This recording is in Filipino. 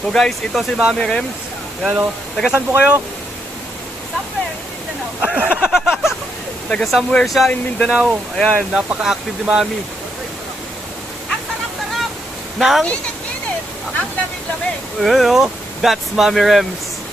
So guys, ito si Mami Rems. Ayan o. Taga saan po kayo? Somewhere in Mindanao. Taga somewhere siya in Mindanao. Ayan, napaka-active ni Mami. Ang sarap-sarap. Nang? Init-init. Ang lamig-lamig. Ayan o. That's Mami Rems.